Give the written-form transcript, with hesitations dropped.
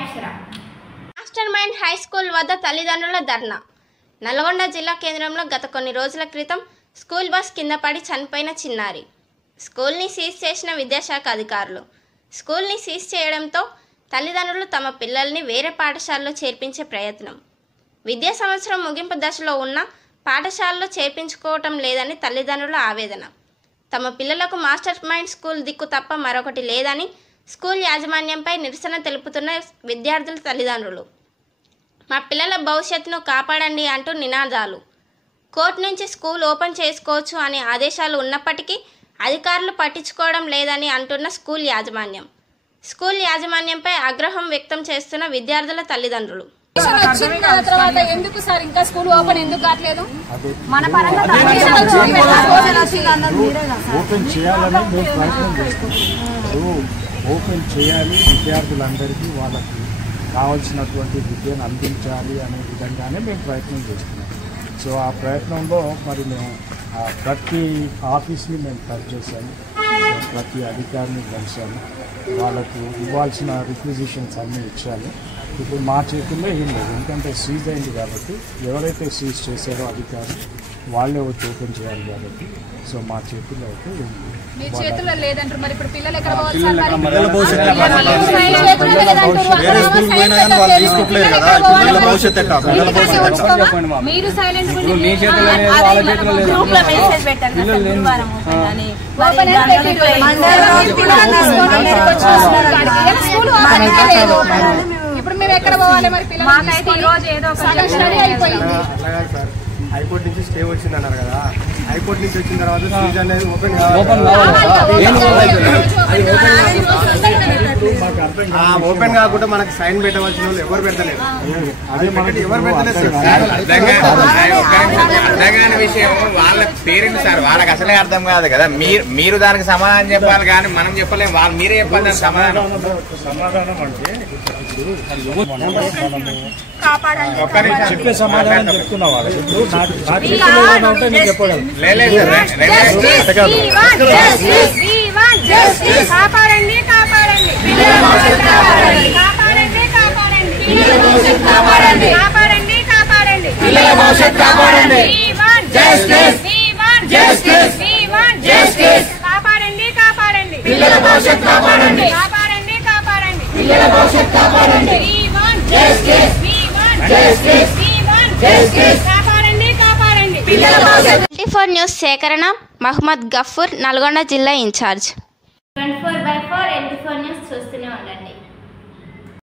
Master mind high school వద్ద తల్లిదండ్రుల ధర్నా. నల్గొండ జిల్లా కేంద్రంలో గత కొన్ని రోజుల క్రితం స్కూల్ బస్ కింద పడి చనిపోయిన చిన్నారి. స్కూల్ని సీజ్ చేసిన విద్యాశాఖ అధికారులు. స్కూల్ని సీజ్ చేయడంతో తల్లిదండ్రులు తమ పిల్లల్ని వేరే పాఠశాలలో చేర్పించే ప్రయత్నం. విద్యా సంవత్సరం ముగింపు దశలో ఉన్న పాఠశాలలో చేర్పించుకోవటం లేదని తల్లిదండ్రుల ఆవేదన. తమ పిల్లలకు మాస్టర్ మైండ్ స్కూల్ దిక్కు తప్ప మరొకటి లేదని స్కూల్ యాజమాన్యంపై నిరసన తెలుపుతున్న విద్యార్థుల తల్లిదండ్రులు. మా పిల్లల భవిష్యత్తును కాపాడండి అంటూ నినాదాలు. కోర్టు నుంచి స్కూల్ ఓపెన్ చేసుకోవచ్చు అనే ఆదేశాలు ఉన్నప్పటికీ అధికారులు పట్టించుకోవడం లేదని అంటున్న స్కూల్ యాజమాన్యం. స్కూల్ యాజమాన్యంపై ఆగ్రహం వ్యక్తం చేస్తున్న విద్యార్థుల తల్లిదండ్రులు. ఎందుకు సార్ ఇంకా స్కూల్ ఓపెన్ ఎందుకు కావట్లేదు? మన పరంగా ఓపెన్ చేయాలని మేము ప్రయత్నం చేస్తున్నాం. ఓపెన్ చేయాలి, విద్యార్థులందరికీ వాళ్ళకి కావాల్సినటువంటి విద్యను అందించాలి అనే విధంగానే మేము ప్రయత్నం చేస్తున్నాం. సో ఆ ప్రయత్నంలో మరి మేము ప్రతి ఆఫీస్ని మేము టచ్ చేశాము, ప్రతి అధికారిని కలిసాము, వాళ్ళకు ఇవ్వాల్సిన రిక్విజిషన్స్ అన్నీ ఇచ్చాము. ఇప్పుడు మా చేతుల్లో ఏం లేదు, ఎందుకంటే సీజ్ అయింది కాబట్టి ఎవరైతే సీజ్ చేశారో అధికారులు వాళ్ళే వచ్చి ఓపెన్ చేయాలి కాబట్టి. సో మా చేతుల్లో అయితే ఏం లేదు. మీ చేతుల్లో లేదంటారు. మరి ఇప్పుడు పిల్లలు ఎక్కడ పోవాలి? మీరు సైలెంట్ ఇప్పుడు మేము ఎక్కడ పోవాలి? మరి అయిపోయింది. హైకోర్టు నుంచి స్టే వచ్చింది అన్నారు కదా, హైకోర్టు నుంచి వచ్చిన తర్వాత సీజ్ అనేది ఓపెన్ కాకుండా మనకి సైన్ పెట్టవలసిన వాళ్ళు ఎవరు పెట్టలేదు. ఎవరు పెట్టలేదు అర్థం విషయం వాళ్ళ పేరెంట్స్ సార్, వాళ్ళకి అసలే అర్థం కాదు కదా. మీరు దానికి సమాధానం చెప్పాలి కానీ మనం చెప్పలేము. వాళ్ళు మీరే చెప్పాలి దానికి సమాధానం. చెప్పే సమాధానం చెప్తున్నా వాళ్ళకి. న్యూస్ సేకరణ మహమ్మద్ గఫూర్, నల్గొండ జిల్లా ఇన్ఛార్జ్. 24/4 న్యూస్ చూస్తారు.